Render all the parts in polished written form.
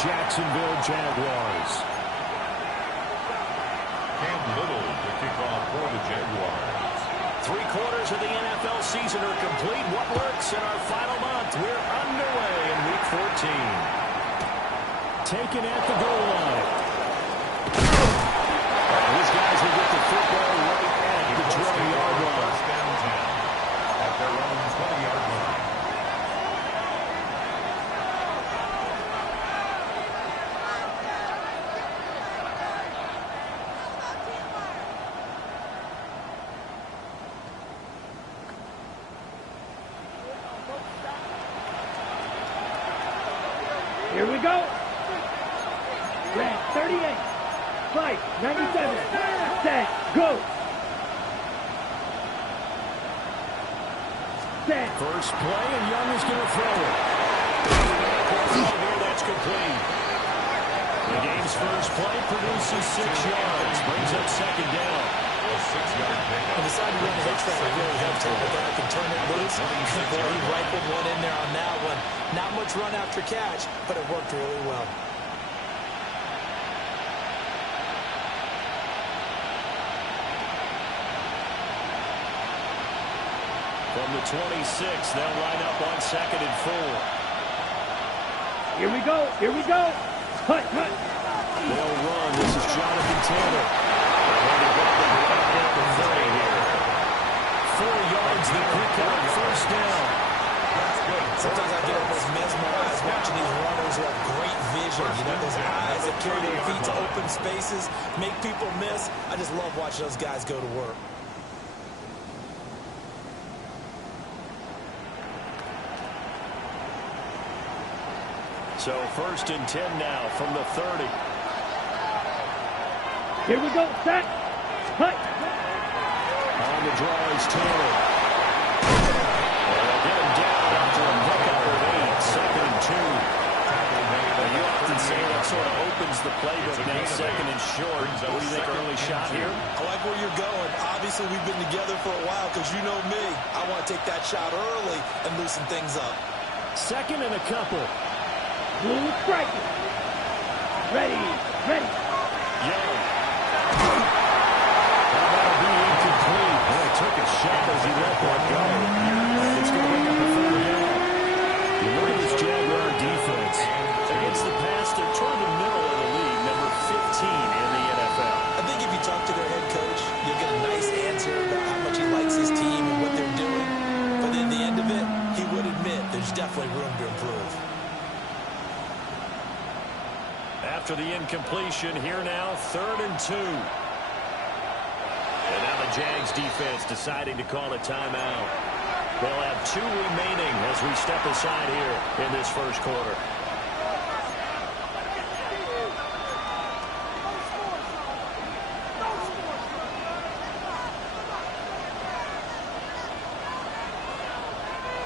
Jacksonville Jaguars. Cam Little to kick off for the Jaguars. 3/4 of the NFL season are complete. What works in our final month? We're underway in Week 14. Taken at the goal line. These guys will get the football right at the 20-yard line. First down 10 at their own 20-yard line. Here we go. Red 38. Fight 97. Set. Go. Set. First play, and Young is going to throw it. Here, that's complete. The game's first play produces 6 yards. Brings up second down. A 6-yard pickup. And decided to run the hitch route really helped him. But then I can turn it loose. Boy, he rifled one in there on that one. Not much run after catch, but it worked really well. From the 26, they'll line up on 2nd and 4. Here we go. Here we go. Hut, hut. They'll run. This is Jonathan Taylor. They're 30 here. 4 yards, the quick out, first down. That's good. Sometimes I get almost mesmerized watching these runners who have great vision. You know, those eyes that carry their feet to open spaces, make people miss. I just love watching those guys go to work. So 1st and 10 now from the 30. Here we go. Set. Hut. On the draw is Taylor. They'll get him down after a pickup of 8. 2nd and 2. You often say that sort of opens the playbook now, 2nd and short. What do you think, early shot here? I like where you're going. Obviously, we've been together for a while because you know me. I want to take that shot early and loosen things up. 2nd and a couple. Blue strike. Ready. Ready. Young. That'll be incomplete. Boy, took a shot as he let that go. It's going to bring up a 3rd down. You look at this Jaguar defense. Against the pass, they're toward the middle of the league, number 15 in the NFL. I think if you talk to their head coach, you'll get a nice answer about how much he likes his team and what they're doing. But at the end of it, he would admit there's definitely room to improve. After the incompletion, here now, 3rd and 2. And now the Jags defense deciding to call a timeout. They'll have 2 remaining as we step aside here in this first quarter.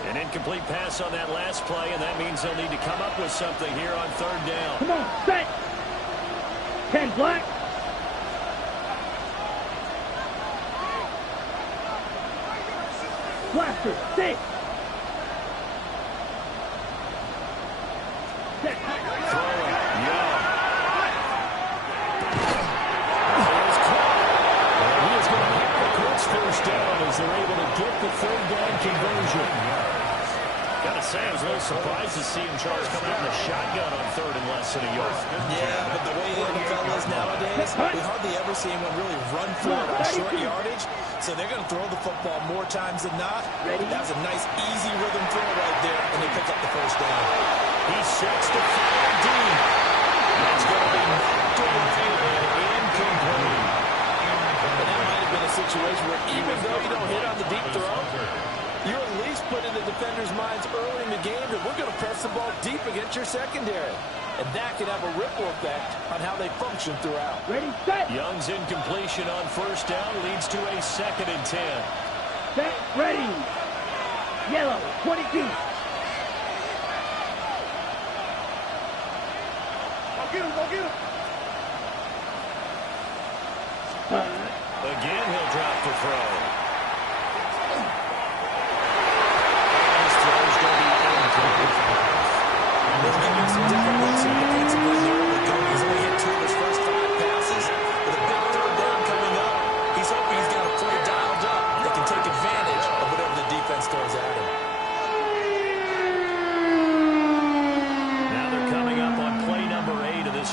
An incomplete pass on that last play, and that means they'll need to come up with something here on 3rd down. Come on. Set. 10 black. Blaster. Stay. Set. Throwing. Young. He is going to have the Colts first down as they're able to get the 3rd down conversion. Gotta say, I was a little surprised to see him charge coming out in the shotgun on 3rd and less than a yard. Yeah, but the way the NFL is nowadays, we hardly ever see anyone really run for it on short yardage. So they're going to throw the football more times than not. That was a nice, easy rhythm throw right there, and they pick up the first down. He sets the fire deep. That's going to be knocked away and incomplete. And that might have been a situation where even though you don't hit on the deep throw, you're at least put in the defenders' minds early in the game that we're going to press the ball deep against your secondary. And that can have a ripple effect on how they function throughout. Ready, set. Young's incompletion on first down leads to a 2nd and 10. Set. Ready. Yellow. 22. Go get him. Go get him. Again, he'll drop the throw. There's going to be some different looks in defensive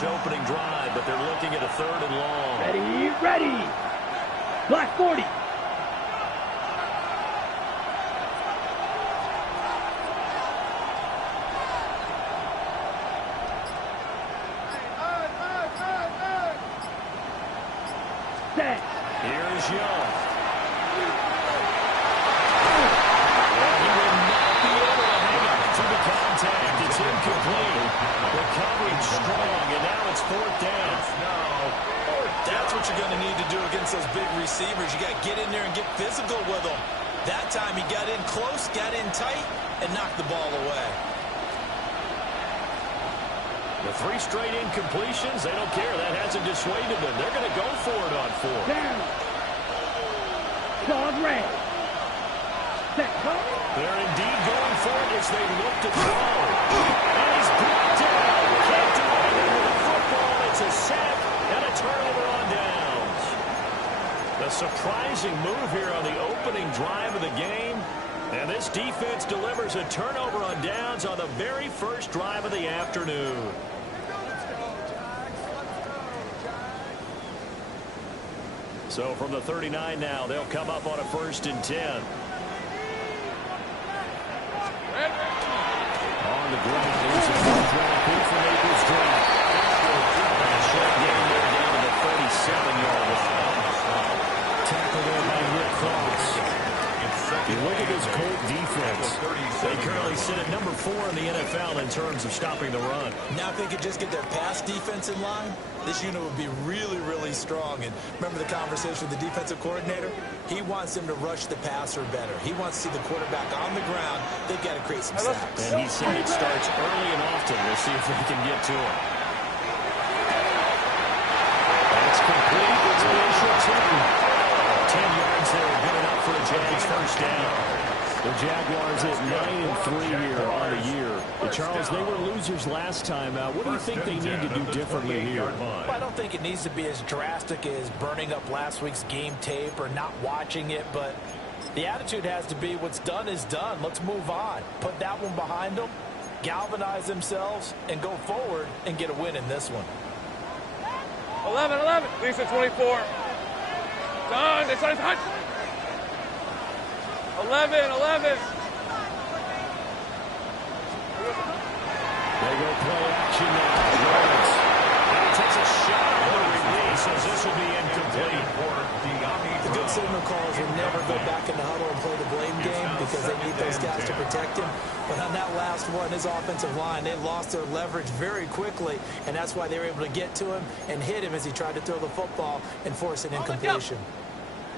this opening drive, but they're looking at a 3rd and long. Ready. Black 40. Set. Here's Young. It's incomplete. The coverage strong, and now it's 4th down. That's what you're going to need to do against those big receivers. You got to get in there and get physical with them. That time he got in close, got in tight, and knocked the ball away. The 3 straight incompletions, they don't care. That hasn't dissuaded them. They're going to go for it on 4th. Down. Dog red. Set. They're indeed going for it as they look to throw. And he's brought down. Can't do anything with the football. It's a sack and a turnover on downs. A surprising move here on the opening drive of the game. And this defense delivers a turnover on downs on the very first drive of the afternoon. So from the 39 now, they'll come up on a 1st and 10. On the ground, there's a 4th-round pick from Naples Drive. And a short game there down to the 37-yard line. Tackle there by Rick Cross. You look at this Colt defense. They currently sit at number 4 in the NFL in terms of stopping the run. Now if they could just get their pass defense in line, this unit would be really, really strong. And remember the conversation with the defensive coordinator? He wants them to rush the passer better. He wants to see the quarterback on the ground. They've got to create some sacks. And he said it starts early and often. We'll see if they can get to him. That's complete. It's an initial 10. 10 yards there, good enough for a Jags 1st down. The Jaguars at 9-3 here on the year. Charles, they were losers last time. What do you think they need to do differently here? Well, I don't think it needs to be as drastic as burning up last week's game tape or not watching it, but the attitude has to be what's done is done. Let's move on. Put that one behind them, galvanize themselves, and go forward and get a win in this one. 11, Lisa 24. Done. This one's hot. 11. They go play action now. Lawrence. And he takes a shot on the release as this will be incomplete. The good signal calls will never go back in the huddle and play the blame game because they need those guys to protect him. But on that last one, his offensive line, they lost their leverage very quickly, and that's why they were able to get to him and hit him as he tried to throw the football and force an incompletion.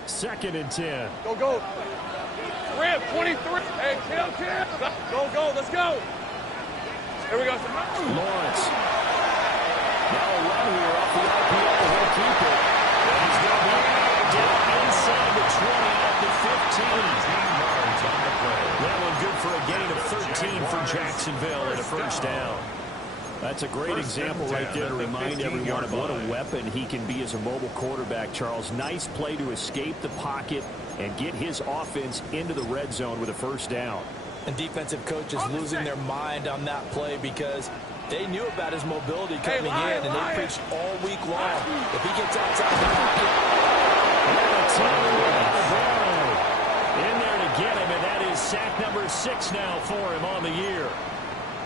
2nd and 10. Go. Rip, 23. Hey, chill. Go. Let's go. Here we go. Lawrence. Now a run here off the RPO. He'll keep it. And he's going to be down inside the 20 at the 15. That one good for a gain of 13 for Jacksonville and a 1st down. That's a great example right there to remind everyone of what a weapon he can be as a mobile quarterback, Charles. Nice play to escape the pocket and get his offense into the red zone with a 1st down. And defensive coaches losing their mind on that play because they knew about his mobility coming in, and they preached all week long. If he gets outside the pocket, in there to get him, and that is sack number 6 now for him on the year.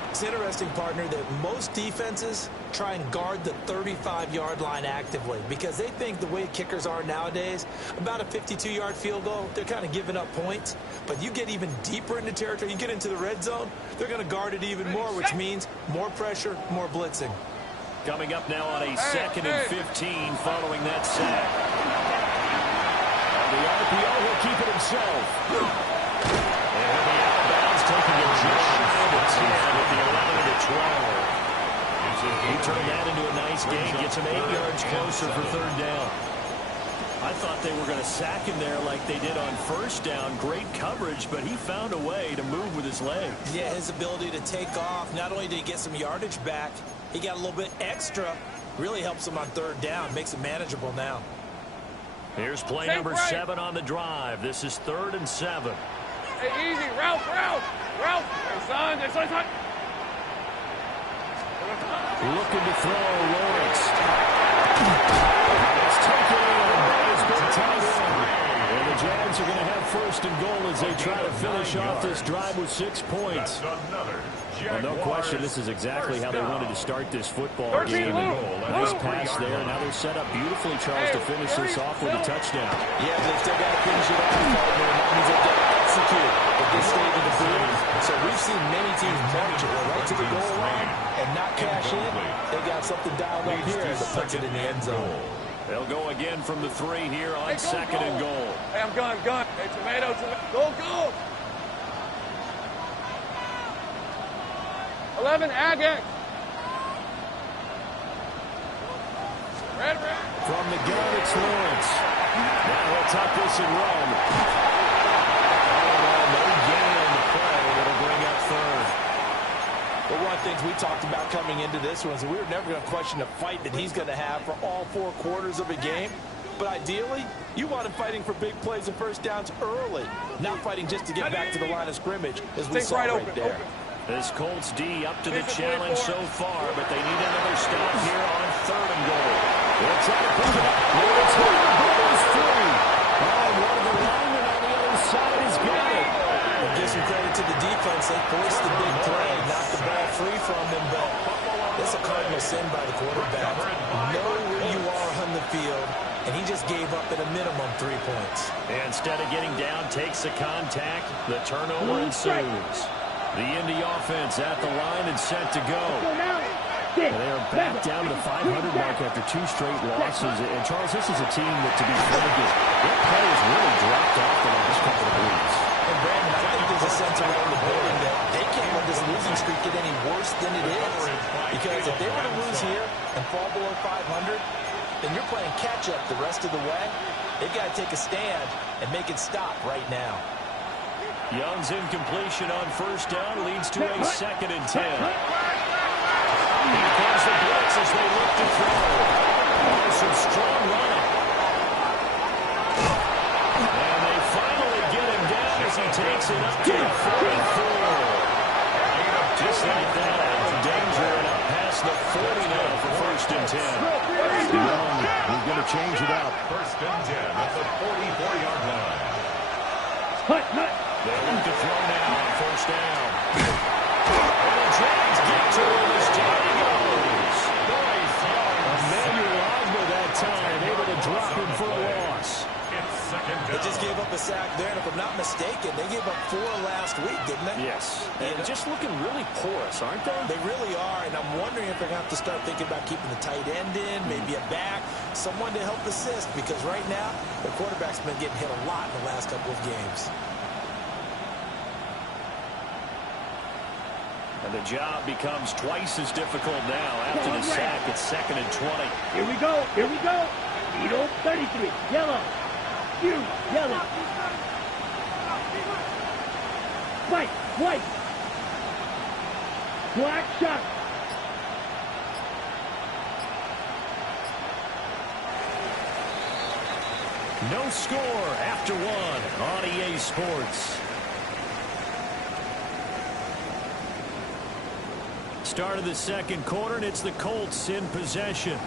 It's interesting, partner, that most defenses try and guard the 35-yard line actively because they think the way kickers are nowadays, about a 52-yard field goal, they're kind of giving up points. But you get even deeper into territory, you get into the red zone, they're going to guard it even more, which means more pressure, more blitzing. Coming up now on a 2nd and 15 following that sack. On the RPO, he'll keep it himself. And he'll be out of bounds, taking it just shy of the 10 at the 11 to 12. He turned that into a nice gain, gets him 8 yards closer for 3rd down. I thought they were going to sack him there like they did on 1st down. Great coverage, but he found a way to move with his legs. Yeah, his ability to take off, not only did he get some yardage back, he got a little bit extra. Really helps him on 3rd down, makes it manageable now. Here's play number 7 on the drive. This is 3rd and 7. Hey, easy. Ralph. Hey, son. Looking to throw, Lawrence. It's taken in. It's been tight end. And the Jags are going to have first and goal as they try to finish off this drive with 6 points. Well, no question, this is exactly how they wanted to start this football game. And nice pass there. Now they're set up beautifully, Charles, to finish this off with a touchdown. Yeah, they still got to finish it off, partner. And that means they've got to execute at this stage of the field. So we've seen many teams march it right to the goal line and not cash in. They got something dialed up here that puts it in the end zone. They'll go again from the 3 here on second and goal. Hey, I'm gone. Hey, tomato. Go. 11, Agate. Red. From the gun, it's Lawrence. Now he'll tuck this and run. No gain on the play. It'll bring up third. Well, one of the things we talked about coming into this one is that we were never going to question the fight that he's going to have for all 4 quarters of a game. But ideally, you want him fighting for big plays and first downs early, not fighting just to get back to the line of scrimmage, as we saw right there. This Colts D up to the challenge so far, but they need another stop here on third and goal. They'll try to push it up. Lawrence goes free. Oh, one of the linemen on the other side has got it. We'll give some credit to the defense. They forced the big play, knocked the ball free from them, but that's a cardinal sin by the quarterback. Know where you are on the field, and he just gave up at a minimum 3 points. And instead of getting down, takes the contact. The turnover ensues. The Indy offense at the line and set to go. And they are back down to the 500 mark after 2 straight losses. And, Charles, this is a team that, to be frank, their play has really dropped off the last couple of weeks. And, Brandon, I think there's a sense around the building that they can't let this losing streak get any worse than it is. Because if they were to lose here and fall below 500, then you're playing catch-up the rest of the way. They've got to take a stand and make it stop right now. Young's incompletion on first down leads to a second and 10. Here comes the blitz as they look to throw. Oh, some strong running. And they finally get him down as he takes it up to the 44. Just like that, out of danger and up past the 40 now for first and 10. Young, he's going to change it up. First and 10 at the 44-yard line. They look to throw now on first down. And the Jags get to him as down he goes. Emmanuel Ogba that time, able to drop him for a loss. They just gave up a sack there, and if I'm not mistaken, they gave up 4 last week, didn't they? Yes. And just looking really porous, aren't they? They really are, and I'm wondering if they're going to have to start thinking about keeping the tight end in, maybe a back, someone to help assist, because right now, the quarterback's been getting hit a lot in the last couple of games. And the job becomes twice as difficult now after the sack. It's second and 20. Here we go. Eagle 33. Yellow. You. Yellow. White. Black shot. No score after 1 on EA Sports. Start of the second quarter, and it's the Colts in possession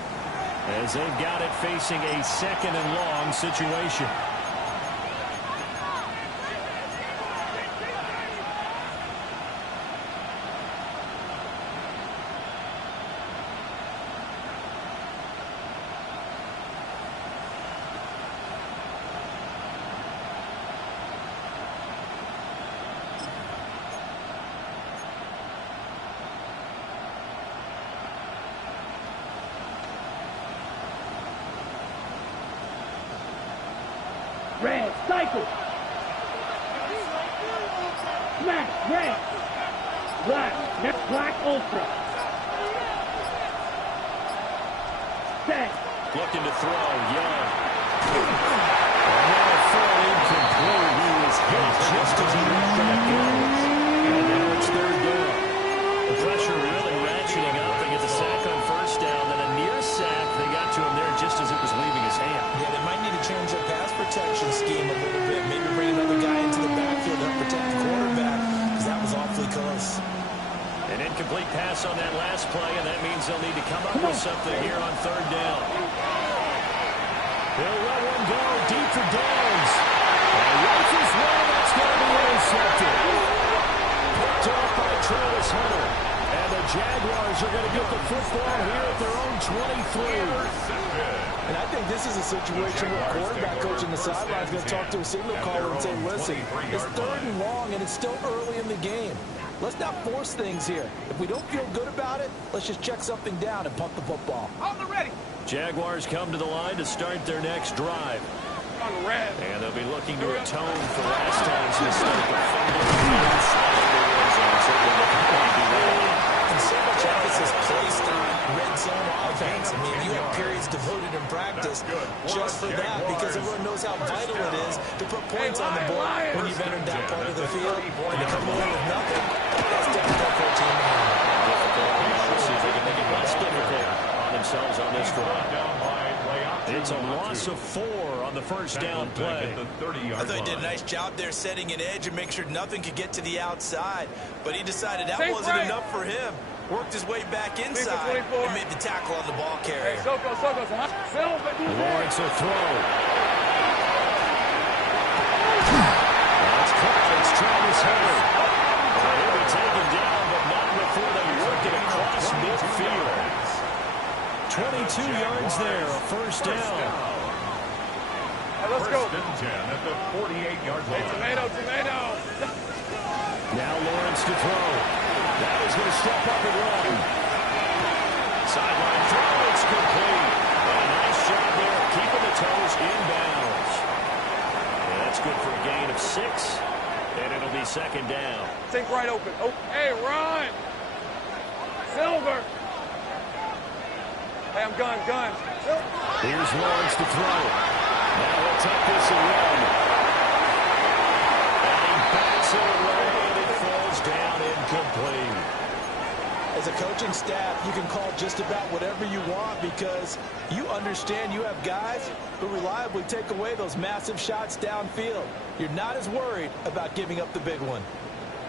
as they've got it facing a second and long situation. Red, cycle. Smash, red. Black ultra. Set. Looking to throw, Young. And now full incomplete. He was hit just as he let that go. And now it's third down. The pressure really ratcheting up. They get the sack on first down, then a near sack. They got to him there just as it was leaving his hand. Yeah, they might need to change their pass protection scheme a little bit. Maybe bring another guy into the backfield to help protect the quarterback, because that was awfully close. An incomplete pass success on that last play, and that means they'll need to come up with something here on third down. They'll let one go deep for Downs. And Rifles one, that's going to be intercepted. Picked off by Travis Hunter. And the Jaguars are going to get the football here at their own 23. And I think this is a situation where quarterback coach on the sideline is going to talk to a signal caller and say, listen, it's 3rd and long, and it's still early in the game. Let's not force things here. If we don't feel good about it, let's just check something down and punt the football. On the ready. Jaguars come to the line to start their next drive. On the red. And they'll be looking to atone for last time's mistake of fumbling inside the red zone. Certainly the company be ready. And so much emphasis placed on red zone offense. I mean, you have periods devoted in practice just for that because everyone knows how vital it is to put points on the board when you've entered that part of the field and to come away with nothing. That's difficult for a team to handle. We'll see if they can make it less difficult on themselves on this drive. It's a loss of 4 on the first down play. I thought he did a nice job there setting an edge and make sure nothing could get to the outside. But he decided that wasn't enough for him. Worked his way back inside and made the tackle on the ball carrier. Hey, Soko. Lawrence will throw. That's caught. It's Travis Hunter. He'll be taken down, but not before they work it across midfield. 22 yards there, a first down. Let's go. First and 10 at the 48-yard line. Hey, tomato. Now Lawrence to throw. Now he's going to step up and run. Sideline throw, it's complete. And a nice job there of keeping the toes inbounds. And that's good for a gain of 6. And it'll be second down. Sink right open. Oh, hey, run. Silver. Hey, I'm gun. Here's Lawrence to throw. Now he'll take this and run. And he backs it away, and it falls down incomplete. As a coaching staff, you can call just about whatever you want because you understand you have guys who reliably take away those massive shots downfield. You're not as worried about giving up the big one.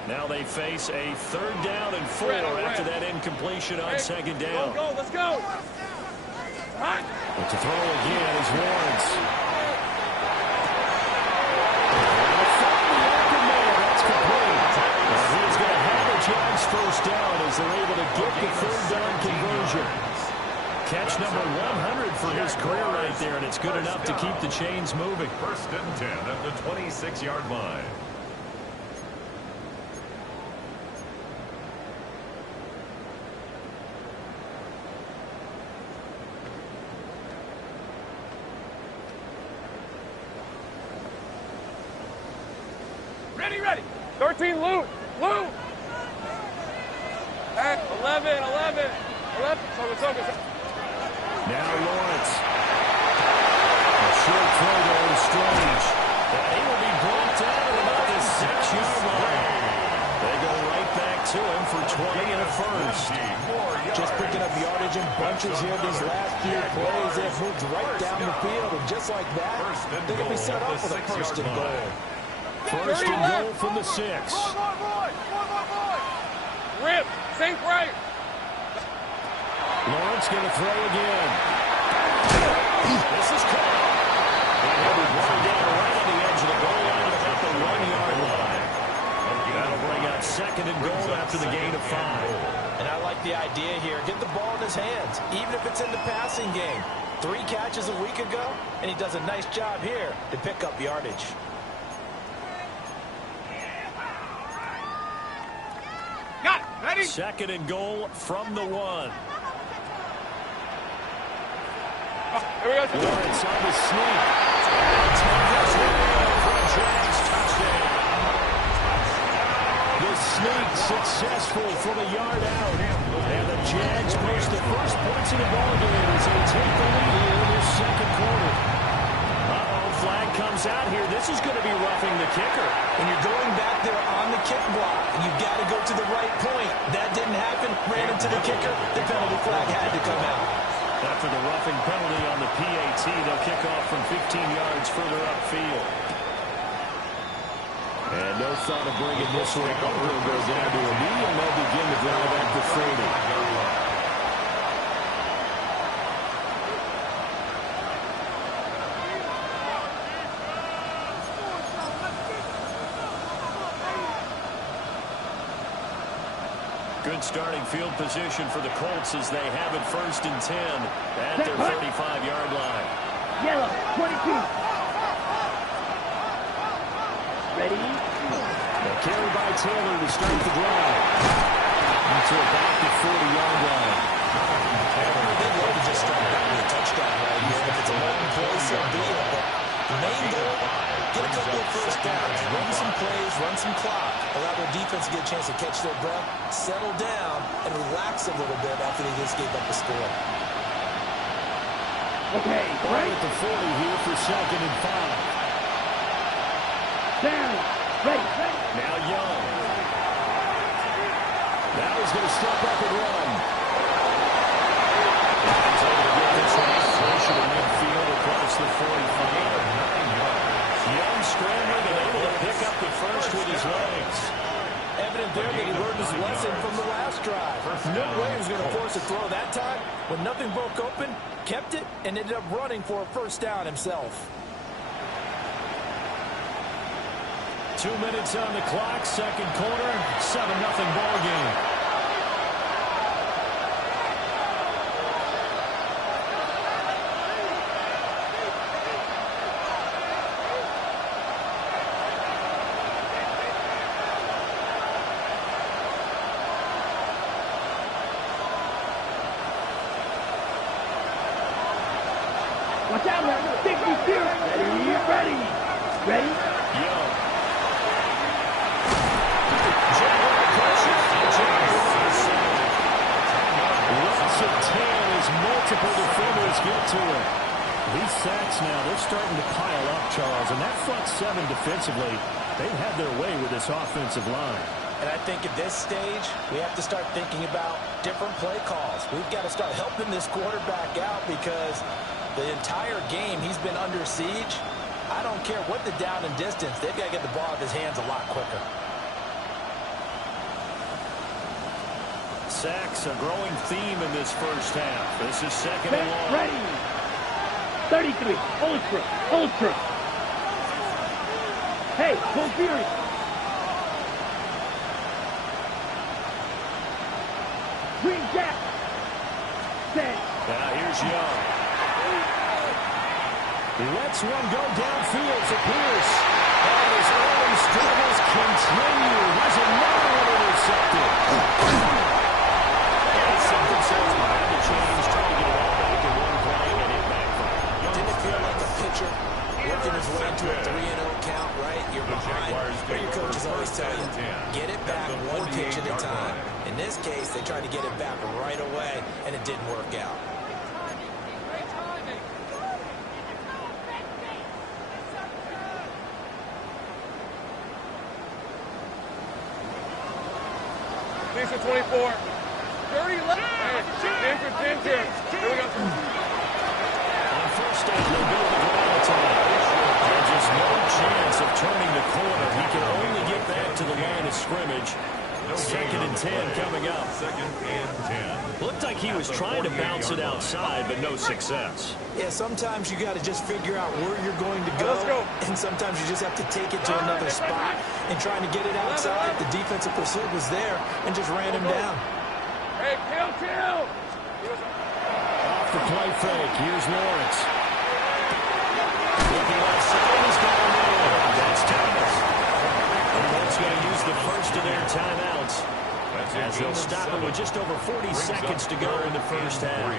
Now they face a 3rd down and 4 after that incompletion on second down. Let's go. But to throw again is Lawrence. That's complete. He's going to have a chance first down as they're able to get the 3rd down conversion. Catch number 100 for his career right there, and it's good enough to keep the chains moving. First and 10 at the 26-yard line. Ready. 13, Lou. Hey, 11. Soko. Now Lawrence. A short throw there to Strange. And he will be brought down at about the 6-yard line. They go right back to him for 20 and a first. Just picking up yardage in bunches here these last few plays. They've moved right down the field, and just like that, they're going to be set up with a first and goal. First and goal from the 6. Rip. Sink right. Lawrence going to throw again. This is caught. And he'll be brought down right on the edge of the goal line at about the 1-yard line. That'll bring out second and goal after the gain of 5. And I like the idea here. Get the ball in his hands, even if it's in the passing game. 3 catches a week ago, and he does a nice job here to pick up yardage. Got it. Ready? Second and goal from the 1. Here we go. Lawrence on the sneak. For a Jags touchdown. The sneak successful from a yard out. And the Jags push the first points of the ballgame as they take the lead here in this second quarter. Flag comes out here. This is going to be roughing the kicker. When you're going back there on the kick block, you've got to go to the right point. That didn't happen. Ran into the kicker. The penalty flag had to come out. After the roughing penalty on the PAT, they'll kick off from 15 yards further upfield. And no thought of bringing this one out. He'll go down to a knee, and they'll begin the drive at the 30. Good starting field position for the Colts as they have it 1st and 10 at their 35-yard line. Yellow, 22. Ready? A carry by Taylor to start the drive. Into about the 40-yard line. They'd love to just start back with a touchdown right here. If it's a long play, so be it. But the main goal, get a couple of first downs, run some plays, run some clock, allow their defense to get a chance to catch their breath, settle down, and relax a little bit after they just gave up the score. Okay, Right at the 40 here for 2nd and 5. down, ready. Now Young. Now he's going to step up and run. He's able to get this one closer to midfield across the 45. Young scrambling and able to pick up the first with his legs. Evident there that he learned his lesson from the last drive. No way he was going to force a throw that time. When nothing broke open, kept it, and ended up running for a first down himself. 2 minutes on the clock, 2nd quarter, 7-0 ball game. Watch out now, 62. Ready. Young. Lots of 10 as multiple defenders get to it. These sacks now, they're starting to pile up, Charles. And that front 7 defensively, they've had their way with this offensive line. And I think at this stage, we have to start thinking about different play calls. We've got to start helping this quarterback out because the entire game he's been under siege. I don't care what the down and distance. They've got to get the ball out of his hands a lot quicker. Sacks, a growing theme in this first half. This is 2nd and long. Ready. 33. Ultra. Hey, go Fury. Green Jack. Set. Now here's Young. Lets one go downfield for Pierce. And his early struggles continue. There's another one intercepted. And something says behind the chains, trying to get it all back in one play and it backfired. Didn't it feel like a pitcher working his way into a 3-0 count, right? You're behind. But your coaches always tell you, get it back one pitch at a time. In this case, they tried to get it back right away, and it didn't work out. Lisa 24. 30 left. Hey, 10 here. Here we go. On first down, they build the ground time. And just no chance of turning the corner. He can only get back to the line of scrimmage. 2nd and 10 coming up. 2nd and 10. Looked like he was trying to bounce it outside, but no success. Yeah, sometimes you got to just figure out where you're going to go. Let's go. And sometimes you just have to take it to another spot. And trying to get it outside, the defensive pursuit was there and just ran him down. Hey, kill. Off the play fake. Here's Lawrence. Looking left side. He's got him in. That's Thomas. The Colts going to use the first of their timeouts as they'll stop it with just over 40 seconds to go in the first half.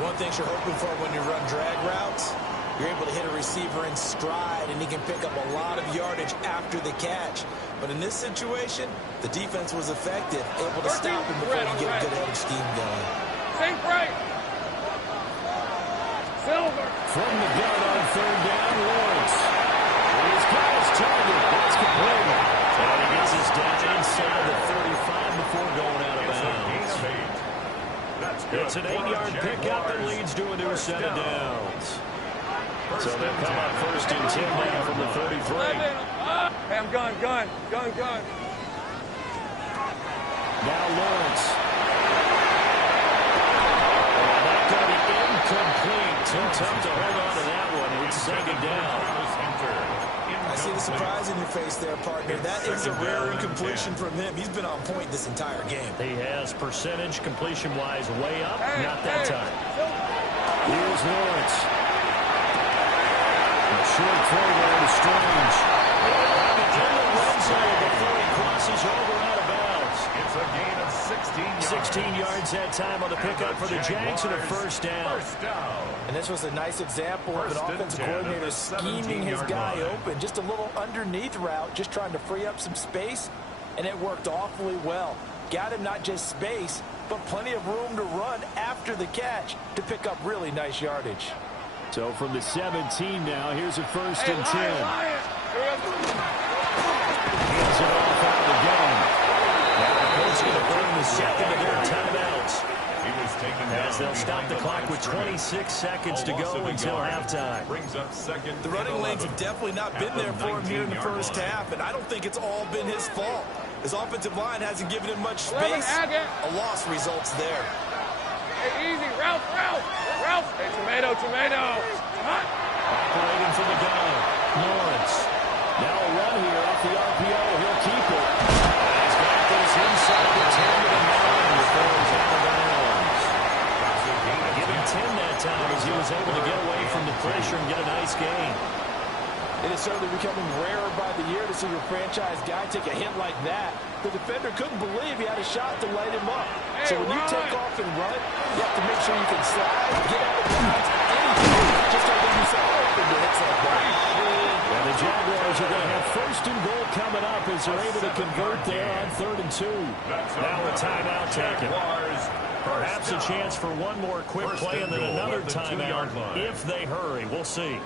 One thing you're hoping for when you run drag routes, you're able to hit a receiver in stride, and he can pick up a lot of yardage after the catch. But in this situation, the defense was effective, able to stop him before he get a good head of steam going. Sink right. Silver. From the gun on 3rd down, Lawrence. He's got his target. That's complete. And he gets his down inside the 35 before going out of bounds. It's an 8-yard pickup that leads to a new set of downs. So they'll come up 1st and 10 now from the 33. Hey, I'm gun. Now Lawrence. That's going to be incomplete. Too tough to hold on to that one. It's second down. I see the surprise in your face there, partner. That is a rare incompletion from him. He's been on point this entire game. He has percentage completion-wise way up. Not that time. Here's Lawrence. A short throw there to Strange. In the red zone before he crosses over out of bounds. It's a gain of 16 16 yards yards. that time on the pickup for the Jags and a first down. And this was a nice example of an offensive coordinator scheming his guy open. Just a little underneath route, just trying to free up some space, and it worked awfully well. Got him not just space, but plenty of room to run after the catch to pick up really nice yardage. So from the 17 now, here's a first and 10. Hands it off out of the gun. Now the coach going to bring the second of their timeouts. As they'll stop the clock with 26 seconds to go until halftime. The running lanes have definitely not been there for him here in the first half, and I don't think it's all been his fault. His offensive line hasn't given him much space. A loss results there. Hey, easy. Ralph. Hey, tomato. Operating from the gun. Lawrence. Now a run here off the RPO. He'll keep it. He's got this inside the 10 to the 9 before he's out of bounds. Giving 10 that time as he was able to get away from the pressure and get a nice gain. It is certainly becoming rarer by the year to see your franchise guy take a hit like that. The defender couldn't believe he had a shot to light him up. So when you take off and run, you have to make sure you can slide, get out of bounds, anything. Just don't leave yourself open to hits like that. And the Jaguars are going to have first and goal coming up as they're able to convert there on 3rd and 2. Now a timeout taken. Perhaps a chance for one more quick play and then another timeout if they hurry. We'll see.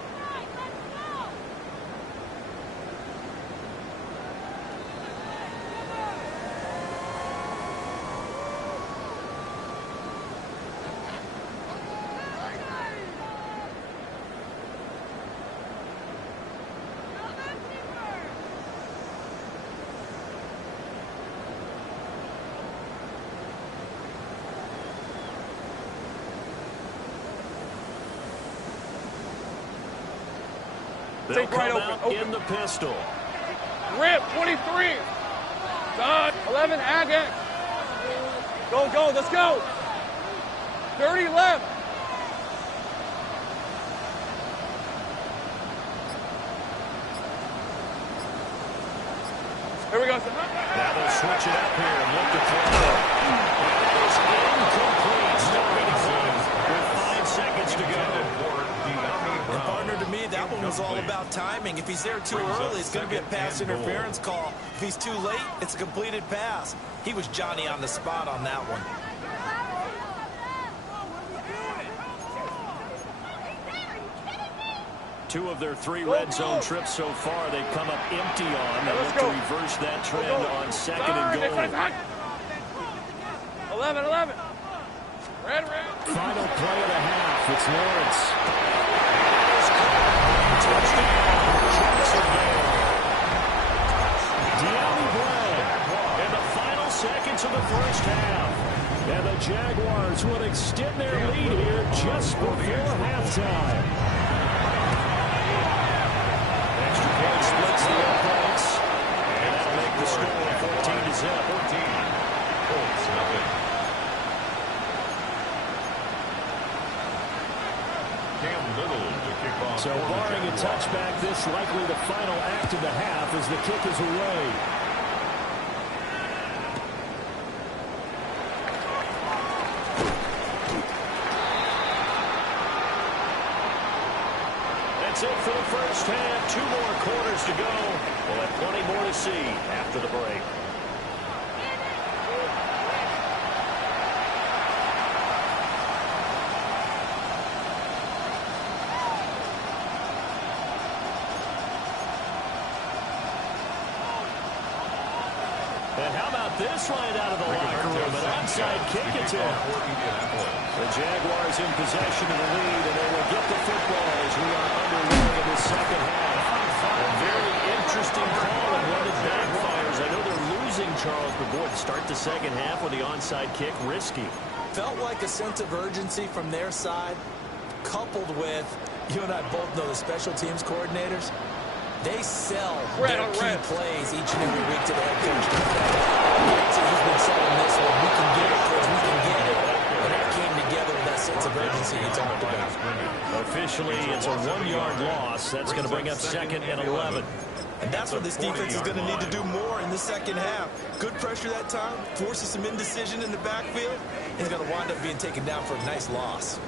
They'll come out in the pistol. Rip, 23. Done. 11, Agate. Go, let's go. 30 left. Here we go. Now they'll switch it up here and look to throw. That is incomplete. Stopping the clock with 5 seconds to go. And partner, to me, that one was all about timing. If he's there too early, it's going to be a pass interference call. If he's too late, it's a completed pass. He was Johnny on the spot on that one. Two of their 3 red zone trips so far, they've come up empty on. They look to reverse that trend on 2nd and goal. 11. Red. Final play of the half. It's Lawrence. De'Ami Brown in the final seconds of the first half. And the Jaguars would extend their lead here just before halftime. Extra point splits the uprights. And that'll make the score 14-0. 14. So barring a touchback, this likely the final act of the half as the kick is away. That's it for the first half. 2 more quarters to go. We'll have plenty more to see after the break. And how about this right out of the locker room? An onside kick attempt. The Jaguars in possession of the lead, and they will get the football as we are underway in the second half. A very interesting call and one that backfires. I know they're losing, Charles, but boy, to start the second half with the onside kick, risky. Felt like a sense of urgency from their side, coupled with, you and I both know the special teams coordinators, they sell their key plays each and every week to the head coach. He's been selling this one. We can get it because we can get it. And that came together with that sense of urgency you talked about. Officially, it's a 1-yard loss. That's going to bring up 2nd and 11. And that's what this defense is going to need to do more in the second half. Good pressure that time, forces some indecision in the backfield, and he's going to wind up being taken down for a nice loss.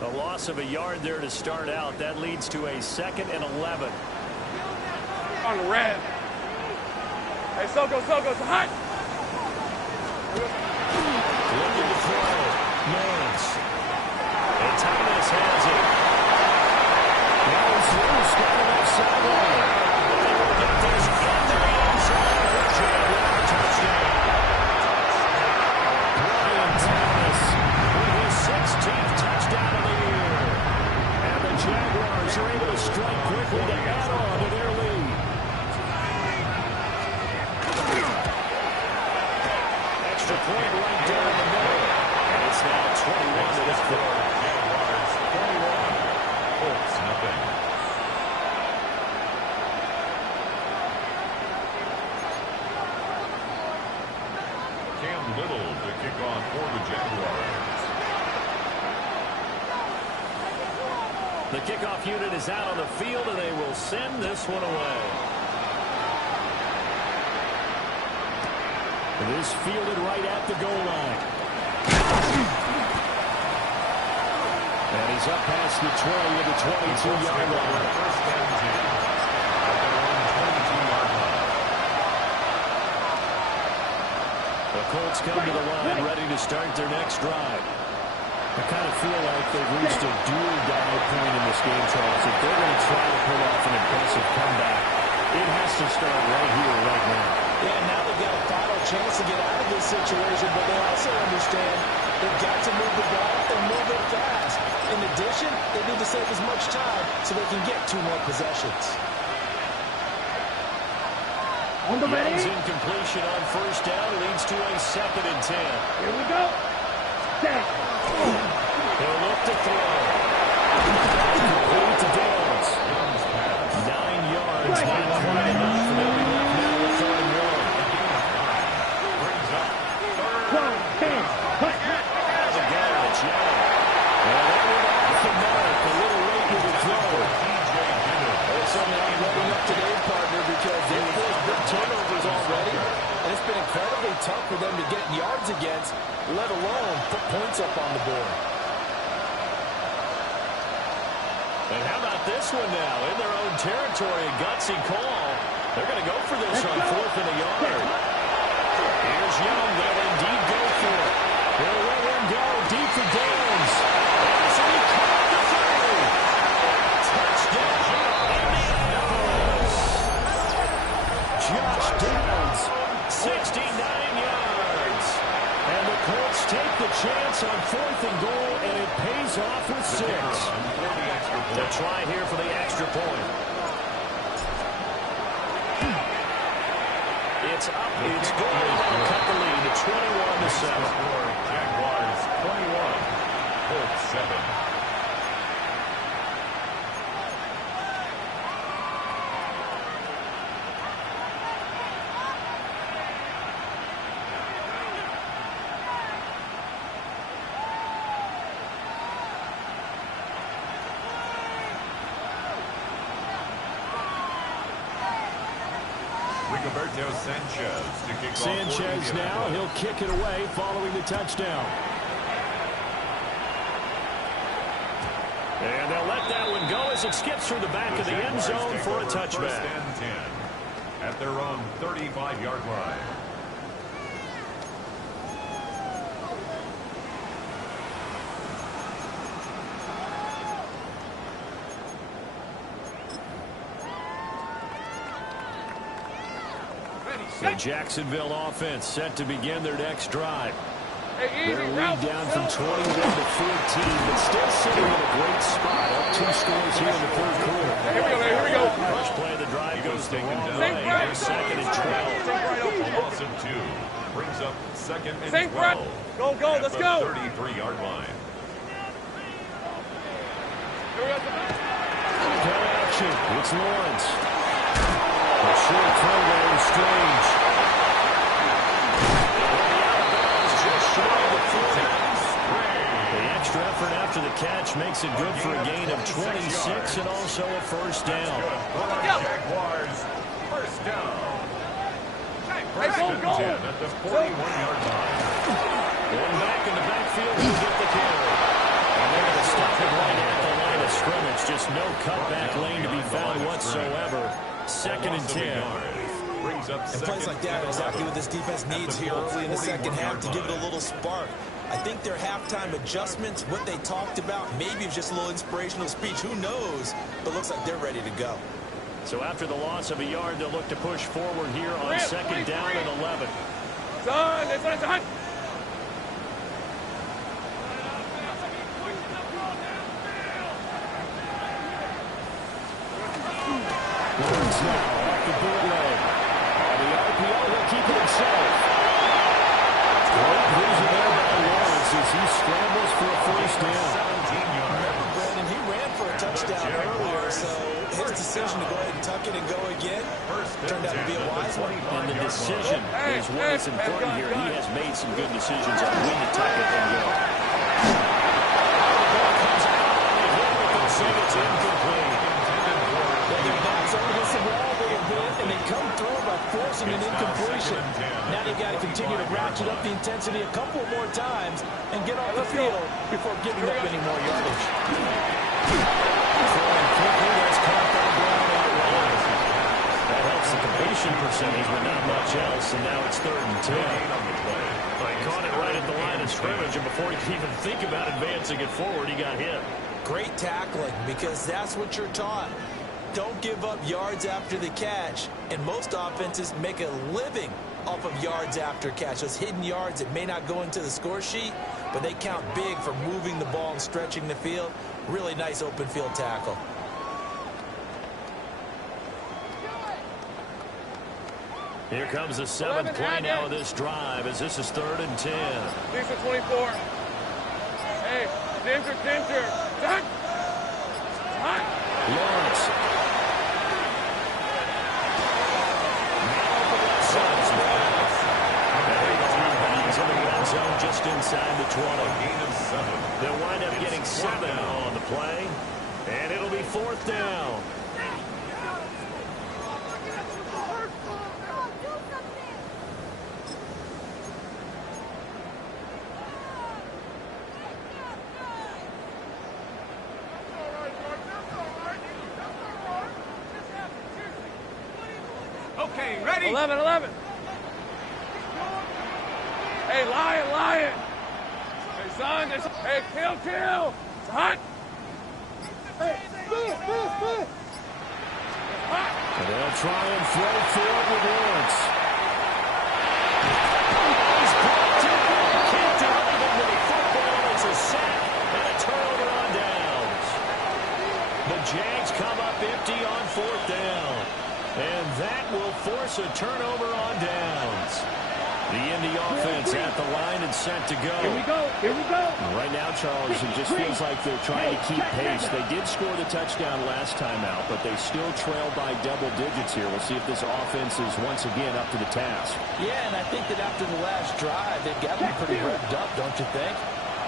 A loss of a yard there to start out. That leads to a 2nd and 11. On the red. Hey, Soko, it's hot. Looking to throw. Nance. And Thomas has it. Goes through, starting off sideline. They will get this in the end zone for Jaguar touchdown. Brian Thomas with his 16th touchdown of the year. And the Jaguars are able to strike quickly to add on to their lead. Extra point right down the middle. And it's now 21 to this point. Jaguars 21. Colts nothing. Cam Little to kick off for the Jaguars. The kickoff unit is out on the field, and they will send this one away. This fielded right at the goal line. And he's up past the 20 of the 22-yard line. First and 10 at their own 22-yard line. The Colts come to the line ready to start their next drive. I kind of feel like they've reached a do-or-die point in this game, Charles. If they're going to try to pull off an impressive comeback, it has to start right here, right now. Yeah, now they've got a final chance to get out of this situation, but they also understand they've got to move the ball and move it fast. In addition, they need to save as much time so they can get 2 more possessions. On the ready. Young's incompletion on first down leads to a 2nd and 10. Here we go. Set. He'll look to throw. Complete to Downs. 9 yards, not quite enough, and they'll be left now with 3rd and 1. Brings up 12, 10. Cut. As again, it's Young. And that went off the mark. A little late with the throw. Certainly I'm loading up today's partner because they've forced big turnovers already, and it's been incredibly tough for them to get yards against, let alone put points up on the board. And how about this one now? In their own territory, a gutsy call. They're going to go for this on 4th and a yard. Here's Young. They'll indeed go for it. They'll let him go deep for Downs. As he caught the throw. Touchdown, Indianapolis. Josh Downs, 69 yards. And the Colts take the chance on 4th and goal, and it pays off with 6. They'll try here for the extra point. It's up. It's good. They'll cut the lead to 21-7. Jaguars 21. Colts 7. Sanchez to kick Sanchez off now, he'll kick it away following the touchdown. And they'll let that one go as it skips through the back of the end zone for a touchback. First and 10 at their own 35-yard line. The Jacksonville offense set to begin their next drive. Their lead down from 21 to 14, but still sitting in a great spot. Up 2 scores here in the third quarter. Here we go. First play of the drive goes the wrong way. They're second and 12. A loss of 2. Brings up second and 12. Go, let's go. 33-yard line. Play action. It's Lawrence. A short throw there is Strange. The extra effort after the catch makes it good for a gain of 26 and also a first down. Jaguars, first down. First and 10 at the 41-yard line. Going back in the backfield to get the carry. And they're going to stop it right at the line of scrimmage. Just no cutback lane to be found whatsoever. Second and 10. And plays like that are exactly what this defense needs here early in the second half to give it a little spark. I think their halftime adjustments, what they talked about, maybe it's just a little inspirational speech. Who knows? But looks like they're ready to go. So after the loss of a yard, they'll look to push forward here on second down and 11. Son. Lawrence now off the bootleg. The RPO will keep it himself. Great vision there by Lawrence as he scrambles for a first down. Remember, Brandon, he ran for a touchdown earlier, so his decision to go ahead and tuck it and go again turned out to be a wise one. And the decision is what is important here. He has made some good decisions on when to tuck it and go. The ball comes out and they say it's incomplete. Their backs are against the wall a little bit, and they come through by forcing an incompletion. Now they've got to continue to ratchet up the intensity a couple more times and get off the field before giving up any more yardage. Throwing quickly, that's caught by Brown out wide. That helps the completion percentage, but not much else, and now it's third and 10. They caught it right at the line of scrimmage, and before he could even think about advancing it forward, he got hit. Great tackling, because that's what you're taught. Don't give up yards after the catch, and most offenses make a living off of yards after catch. Those hidden yards that may not go into the score sheet, but they count big for moving the ball and stretching the field. Really nice open field tackle. Here comes the seventh play now of this drive as this is third and 10. These are 24. Hey, Ginger. Done. Lawrence. He's in the red zone just inside the 20. They'll wind up getting 7 on the play, and it'll be fourth down. Okay, ready? 11. Hey, Lion. Hey, son. Hey, kill. It's hot. Hey, move. And they'll try and throw for it with Lawrence. He's blocked it. Can't do anything with the football. It's a sack and a turnover on downs. The Jags come up empty on fourth down. And that will force a turnover on downs. The Indy offense at the line and set to go. Here we go. Right now, Charles, it just feels like they're trying to keep pace. They did score the touchdown last time out, but they still trail by double digits here. We'll see if this offense is once again up to the task. Yeah, and I think that after the last drive, they've got to be pretty revved up, don't you think?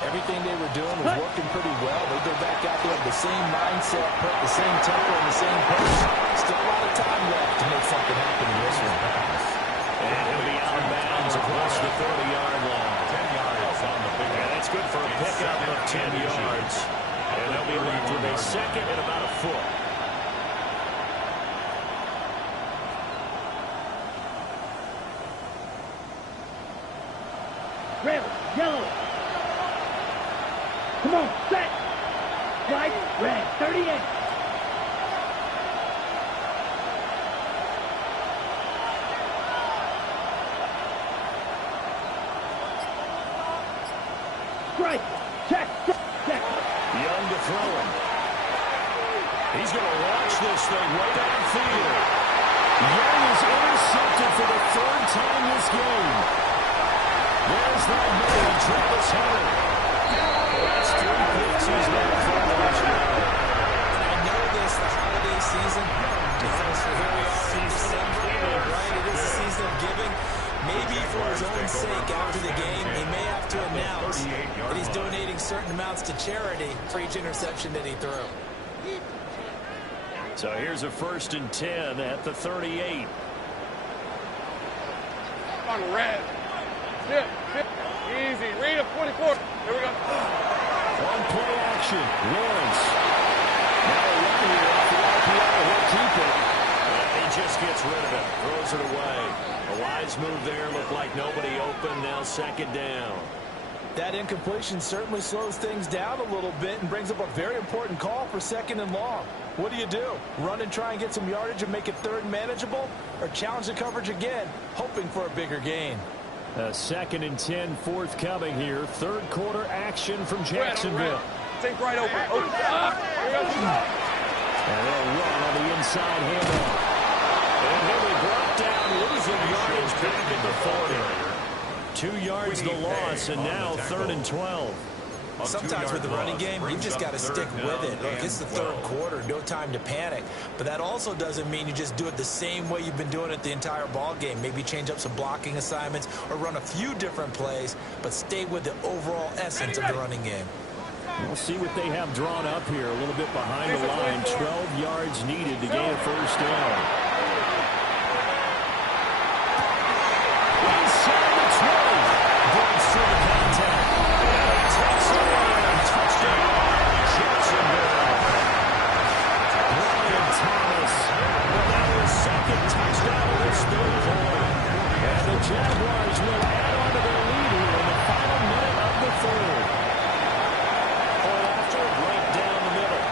Everything they were doing was working pretty well. They go back out there with the same mindset, put the same tempo and the same pace. Still a lot of time left to make something happen in this one. And he'll be out of bounds across the 30-yard line. 10 yards on the big. And that's good for a pickup of 10 yards. And they'll be left with a second and about a foot. Red, yellow. Come on, set. White, red, 38. Strike. Check. Check. Young to throw him. He's going to launch this thing way downfield. Young is intercepted for the third time this game. There's that man, Travis Hunter. That's 3 picks he's now thrown this year. I know this, the holiday season. Here we are in December, right? It is a season of giving. Maybe for his own sake after the game, he may have to announce that he's donating certain amounts to charity for each interception that he threw. So here's a 1st and 10 at the 38. On red. Dip. Easy. Read of 24. Here we go. On play action. Lawrence. Now a run here off the RPO. He'll keep it. And he just gets rid of it. Throws it away. A wise move there. Looked like nobody open. Now 2nd down. That incompletion certainly slows things down a little bit and brings up a very important call for 2nd and long. What do? Run and try and get some yardage and make it 3rd manageable? Or challenge the coverage again, hoping for a bigger gain? 2nd and 10 forthcoming here. 3rd quarter action from Jacksonville. Take right open. And they'll run on the inside handoff. And he'll be brought down, losing yardage back at the 40. 2 yards the loss, and now 3rd and 12. Sometimes with the running game, you've just got to stick with it. Look, it's the 3rd quarter, no time to panic. But that also doesn't mean you just do it the same way you've been doing it the entire ball game. Maybe change up some blocking assignments or run a few different plays, but stay with the overall essence of the running game. We'll see what they have drawn up here. A little bit behind the line. 12 yards needed to gain a 1st down. Inside the 20. Breaks through the contact. Takes it in. Touchdown. Jacksonville. Brian Thomas. That was 2nd touchdown of this 3rd quarter. And the Jaguars will add on to their lead here in the final minute of the 3rd. Right down the middle.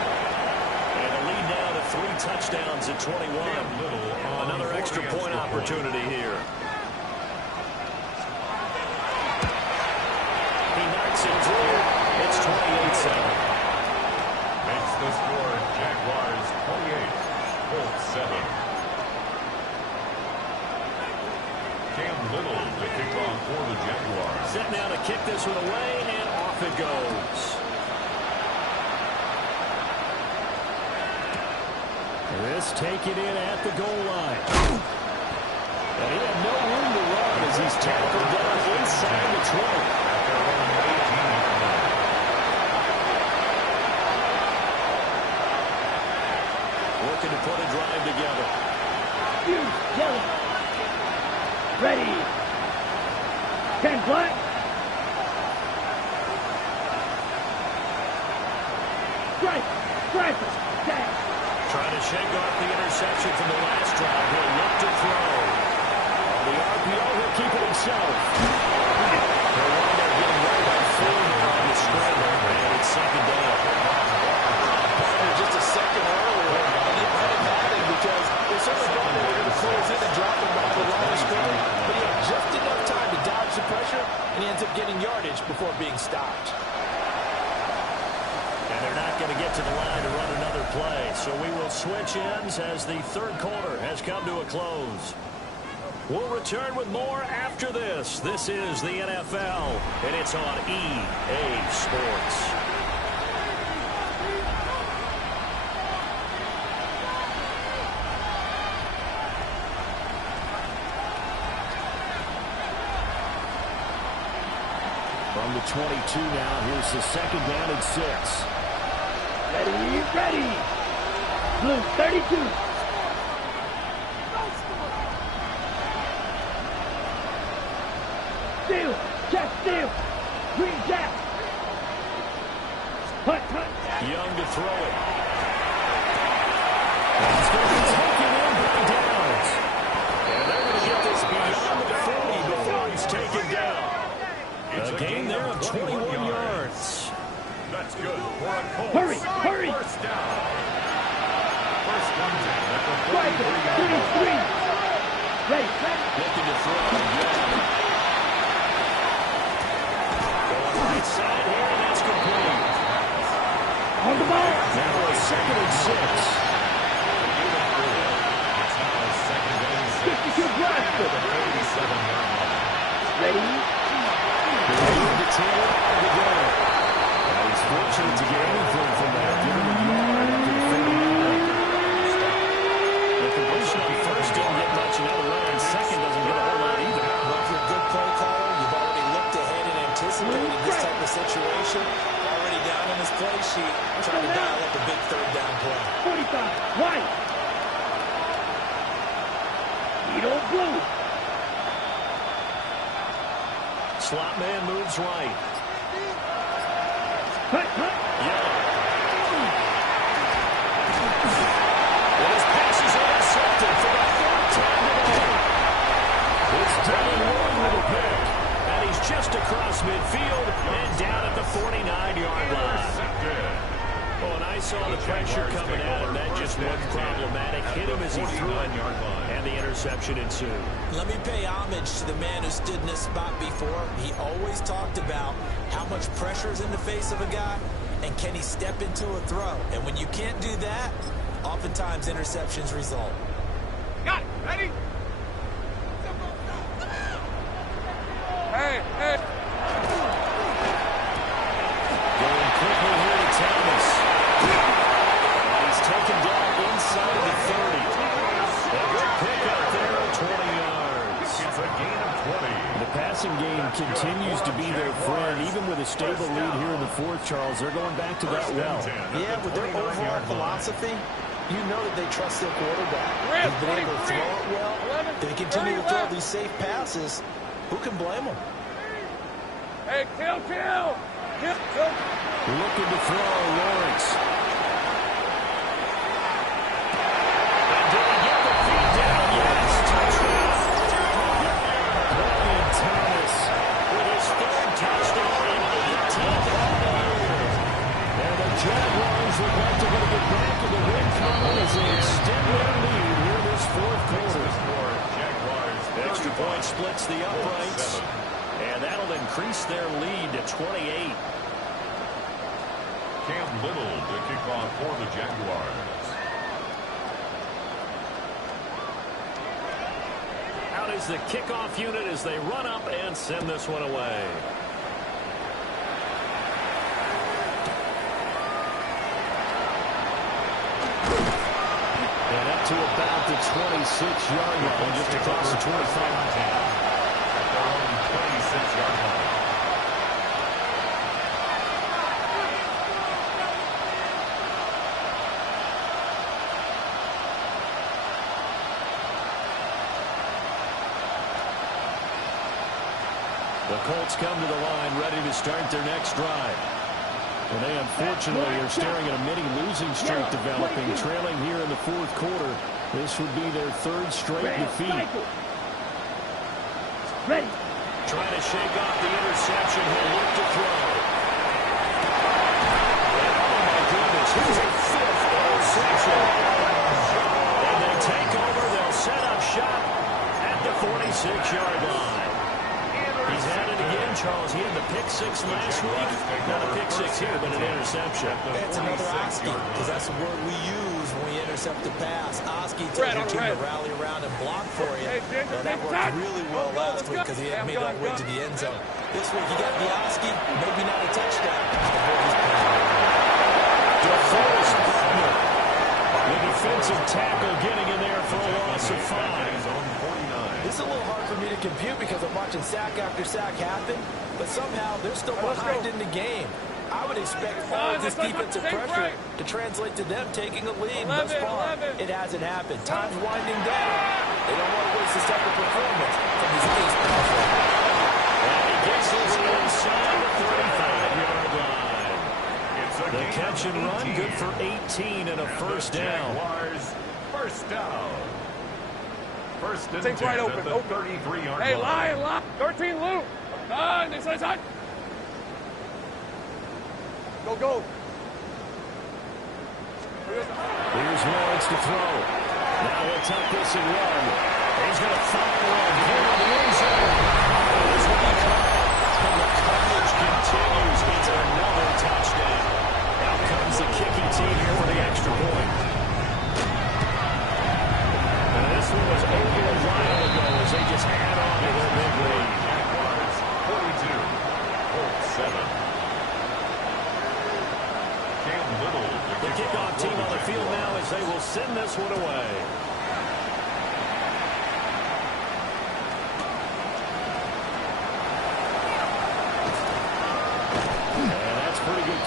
And a lead now to 3 touchdowns at 21. Another extra point opportunity here. He knocks it through. It's 28-7. Makes the score Jaguars 28, Colts 7. Cam Little to kick off for the Jaguars. Set now to kick this one away, and off it goes. This taken in at the goal line. And he had no room to run as he's tackled down inside the 20. Looking to put a drive together. Yellow. Ready. 10 black. Strike. Dash. Trying to shake off the interception from the last drive. He'll look to throw. On the RPO, he'll keep it himself. He'll wind up getting right by 4 here on the scramble. And it's 2nd down. Just a second earlier, and he put it batting because they certainly thought they were going to close in and drop him behind the line of scrimmage, but he had just enough time to dodge the pressure, and he ends up getting yardage before being stopped. And they're not going to get to the line to run another play, so we will switch ends as the 3rd quarter has come to a close. We'll return with more after this. This is the NFL, and it's on EA Sports. From the 22 now, here's the 2nd down and 6. Ready. Blue 32. Steal. Jack steal. Green Jack. Hunt. Young to throw it. It's going to be taken in by Downs. And they're going to get this beyond the 40 before he's taken down. A gain there of 21 yards. That's good for a Colts. Hurry. 1st down. First one down at the Strike 33. Ready. Looking to throw again. Going right side here. of a situation, already down on his play sheet, trying to dial up a big third down play. 45, right. Edo blue. Slot man moves right. Cut, cut. Yellow. And his passes are intercepted for the third time today. It's Devin Lloyd with a pick. And he's just across midfield and down at the 49-yard line. Oh, and I saw the pressure coming at him. That just looked problematic. Hit him as he threw it, and the interception ensued. Let me pay homage to the man who stood in this spot before. He always talked about how much pressure is in the face of a guy, and can he step into a throw. And when you can't do that, oftentimes interceptions result. Got it. Ready? Hey, hey. Going quickly here to Thomas. He's taken down inside of the 30. A good pick up there at 20 yards. It's a gain of 20. The passing game continues to be their friend. Even with a stable lead here in the fourth, Charles, they're going back to that well. Yeah, with their overall philosophy, you know that they trust their quarterback. He's been able to throw it well. They continue to throw these safe passes. Who can blame them? Hey, kill. Looking to throw Lawrence. And did he get the feet down? Yes, touchdown. Brian Thomas with his third touchdown in 18th of the year. And the Jaguars look like they're going to get back to the win column as they extend their lead here in this fourth quarter. Extra point splits the uprights, and that'll increase their lead to 28. Cam Little to kick off for the Jaguars. Out is the kickoff unit as they run up and send this one away. And up to about the 26-yard line, just across the 25. At their own 26-yard line. The Colts come to the line ready to start their next drive. And they unfortunately are staring at a mini losing streak developing, trailing here in the fourth quarter. This would be their third straight defeat. Ready. Trying to shake off the interception. He'll look to throw. And oh my goodness, here's a fifth interception. And they take over. They'll set up shop at the 46-yard line. He's had it again, Charles. He had the pick six last week. Not a pick six here, but an interception. That's another Oski, because that's the word we use when we intercept the pass. Oski tells your team to rally around and block for you. And that worked really well last week because he had made that way to the end zone. This week, he got the Oski, maybe not a touchdown. DeForest Buckner, the defensive tackle, getting in there for a loss of 5. This is a little hard for me to compute because I'm watching sack after sack happen, but somehow they're still behind in the game. I would expect all of this defensive pressure to translate to them taking a lead. Thus far, it hasn't happened. Time's winding down. They don't want to waste this type of performance from these ace players. And he gets this inside the 35-yard line. The catch and run, good for 18 and a first down. First down. First and Take 10 right at open. the 33-yard Hey, line. line. 13 loop. Next side. Go. Here's Lawrence to throw. Now he'll tuck this and run. He's going to fire one here in the end zone. Here's what he caught. And the coverage continues. It's another touchdown. Out comes the kicking team here for the extra point. And this one was over a while ago as they just add on to their big lead. 42. Colts 7. The kickoff team on the field now as they will send this one away.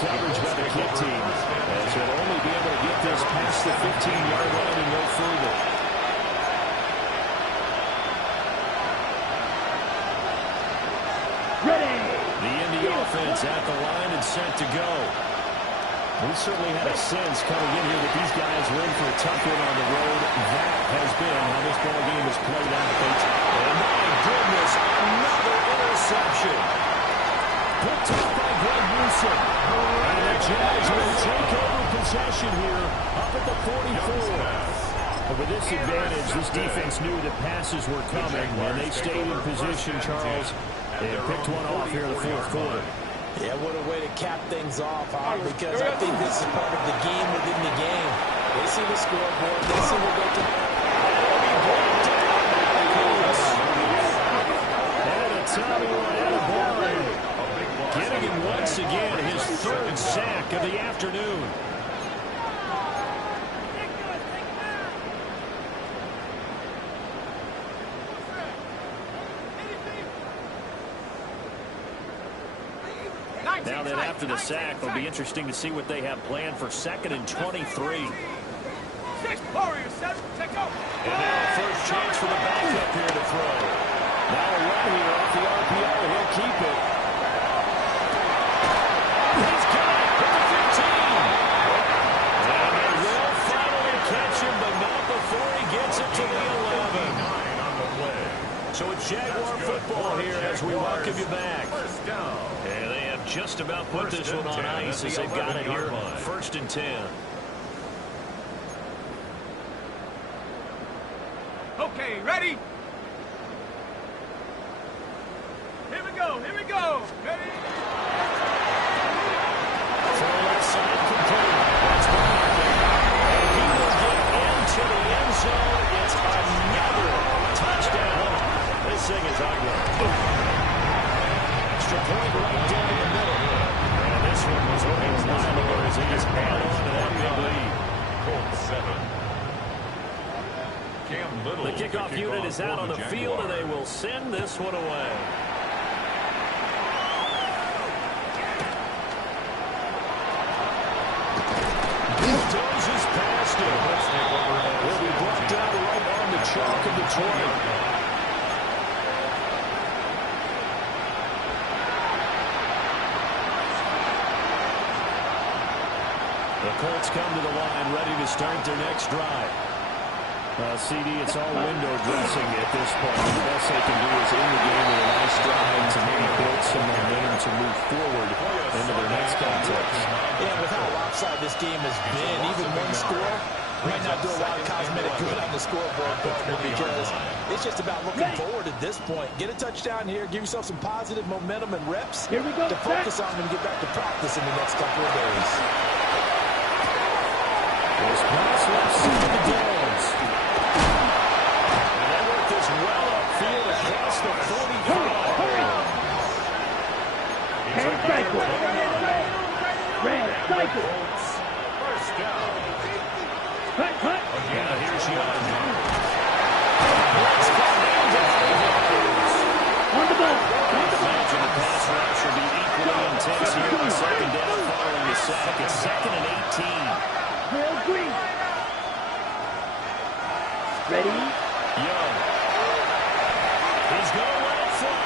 coverage by the kick team, as they'll only be able to get this past the 15-yard line and no further. Ready. The Indy offense at the line and set to go. We certainly had a sense coming in here that these guys were in for a tough one on the road. That has been how this ball game has played out. And my goodness, another interception. Picked off by Greg Newsom. And the Jags will take over possession here up at the 44. But with this advantage, this defense knew that passes were coming, and they stayed in position, Charles, and picked one off here in the fourth quarter. Yeah, what a way to cap things off, huh? Because I think this is part of the game within the game. They see the scoreboard. They see what they can. And a Tommy getting him once again his third sack of the afternoon. Now that after the sack, it'll be interesting to see what they have planned for 2nd and 23. And now a first chance for the backup here to throw. Now a run here off the RPO. He'll keep it. He's got it at the 15. And they will finally catch him, but not before he gets it to the 11. So it's Jaguar football here as we welcome you back. And they have just about put this one on ice as they've got it here. 1st and 10. Okay, ready? Here we go, here we go. Ready? Throw left side complete. That's and he will get into the end zone. It's another touchdown. This thing is ugly. Extra point right down the middle. And this one was over Lyle as he just held on to that big lead. Colts 7. The kickoff unit is out on the field, and they will send this one away. Dozes past him. Will be brought down right on the chalk of Detroit. The Colts come to the line, ready to start their next drive. CD, it's all window dressing at this point. The best they can do is in the game with a nice drive to maybe build some momentum to move forward into their next contest. Yeah, with how lopsided this game has been, even one score might not do a lot of cosmetic good on the scoreboard, because it's just about looking forward at this point. Get a touchdown here, give yourself some positive momentum and reps Here we go, to focus on and get back to practice in the next couple of days. This pass left side of the Downs. And they work this well upfield across the 45. Hand cycle. Red cycle. First down. Cut, cut. Yeah, here's Young. On the ball. Imagine the pass rush will be equally intense here on 2nd down following the sack. It's 2nd and 18. Real green. Ready? Young. He's going to let it fly.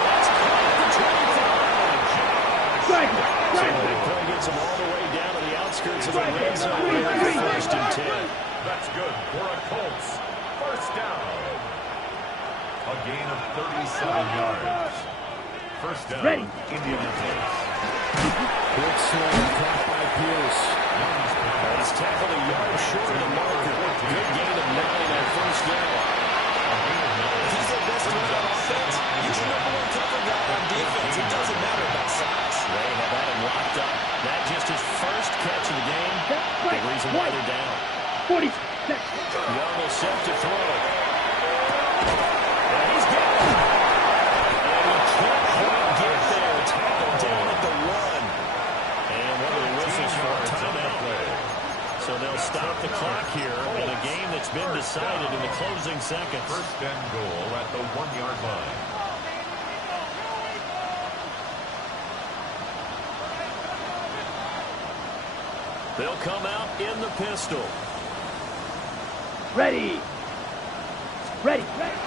That's caught at the 25. Strike it. So the big play gets him all the way down to the outskirts of the red zone here for 1st and 10. That's good for a Colts. First down. A gain of 37 yards. First down. Ready. Indianapolis. Quick swing caught by Pierce. He's tackled a yard short of the marker. Good gain of 9 on 1st down. He's their best threat on offense. He's the #1 cover guy on defense. It doesn't matter about size. They have had him locked up. Not just his first catch of the game. The reason why they're down. 40. Young will set to throw. And he's got it. And he can't quite get there. Tackled down at the 1. And one of the whistles for a timeout play. So they'll stop the clock here in a game that's been decided in the closing seconds. First and goal at the 1-yard line. They'll come out in the pistol. Ready. Ready. Ready.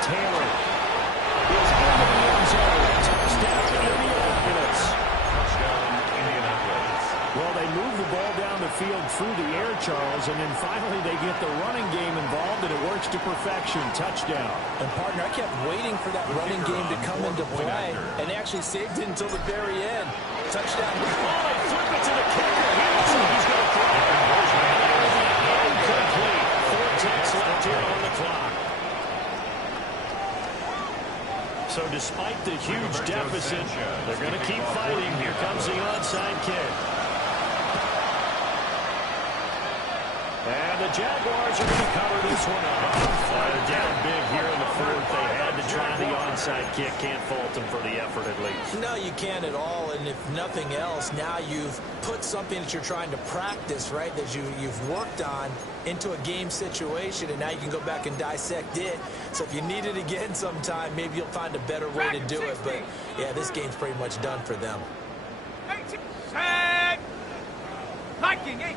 Taylor is into the end zone. Touchdown, Indianapolis. Touchdown, Indianapolis. Well, they move the ball down the field through the air, Charles, and then finally they get the running game involved, and it works to perfection. Touchdown. And, partner, I kept waiting for that running game to come into play, and actually saved it until the very end. Touchdown. Oh, they flip it to the kicker. He's going to throw it. Incomplete. 4 ticks left here on the clock. So despite the huge deficit, they're going to keep fighting. Here comes the onside kick. And the Jaguars are going to cover this one up. They're down big here in the fourth. They had to try the onside kick. Can't fault them for the effort at least. No, you can't at all. And if nothing else, now you've put something that you're trying to practice, right, that you've worked on into a game situation, and now you can go back and dissect it. So if you need it again sometime, maybe you'll find a better way to do it. But, yeah, this game's pretty much done for them. 18. Set. Liking 18.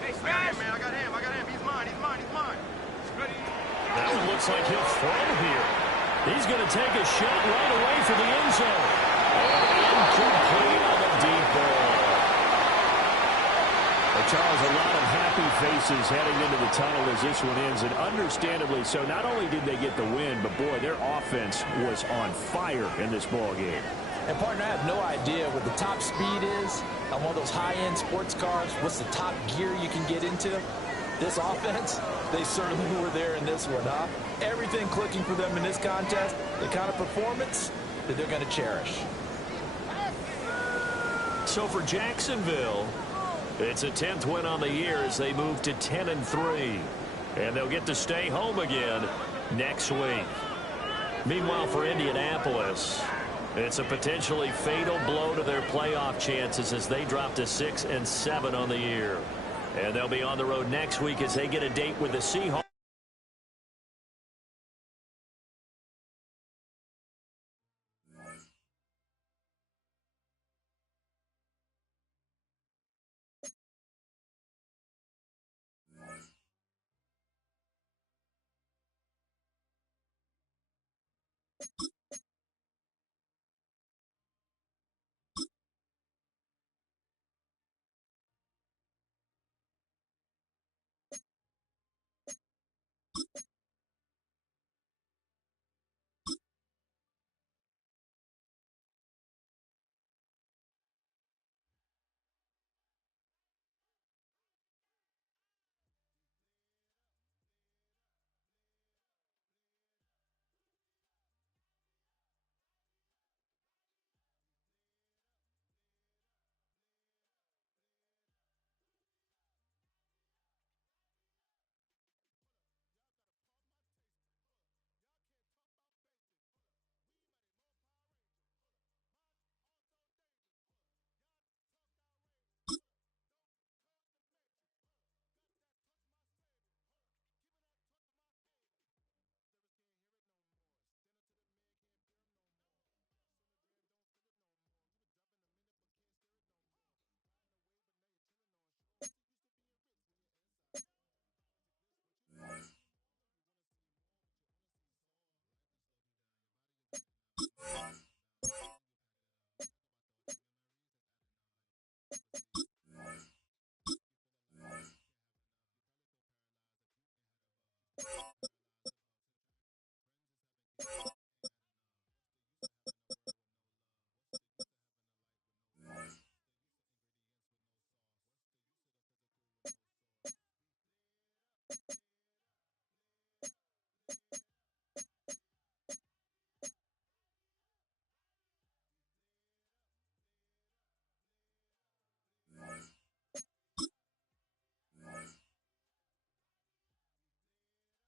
Hey, smash. Man, I got him. He's mine. Ready. That one looks like he'll throw here. He's going to take a shot right away for the end zone. Incomplete on the deep ball. Well, Charles, a lot of happy faces heading into the tunnel as this one ends, and understandably so. Not only did they get the win, but, boy, their offense was on fire in this ball game. And, partner, I have no idea what the top speed is on one of those high-end sports cars. What's the top gear you can get into? This offense, they certainly were there in this one, huh? Everything clicking for them in this contest, the kind of performance that they're going to cherish. So for Jacksonville, it's a 10th win on the year as they move to 10-3. And they'll get to stay home again next week. Meanwhile, for Indianapolis, it's a potentially fatal blow to their playoff chances as they drop to 6-7 on the year. And they'll be on the road next week as they get a date with the Seahawks.